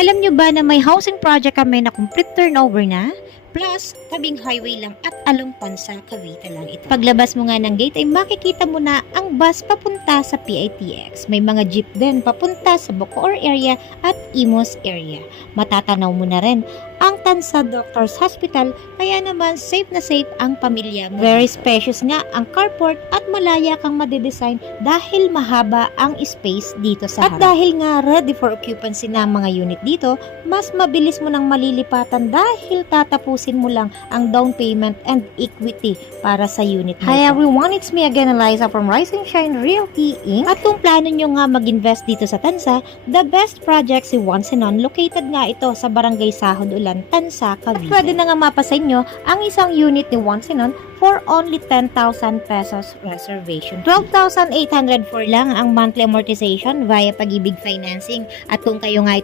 Alam nyo ba na may housing project kami na complete turnover na? Plus, tabing highway lang at along Tansa, Cavite lang ito. Paglabas mo nga ng gate ay makikita mo na ang bus papunta sa PITX. May mga jeep din papunta sa Bacoor area at Imus area. Matatanaw mo na rin ang Tansa Doctors Hospital, kaya naman safe na safe ang pamilya mo. Very spacious nga ang carport at malaya kang madedesign dahil mahaba ang space dito sa harap. At dahil nga ready for occupancy na ang mga unit dito, mas mabilis mo nang malilipatan dahil tatapusin mo lang ang down payment and equity para sa unit mo. Hi everyone, it's me again, Eliza from Rising Shine Realty Inc. At kung plano nyo nga mag-invest dito sa Tansa, the best project si Once and On. Located nga ito sa Barangay Sahod Ulan, Tansa, Cavite. At pwede na nga mapa sa inyo ang isang unit ni Once and On for only 10,000 pesos reservation. 12,804 lang ang monthly amortization via Pag-ibig Financing. At kung kayo nga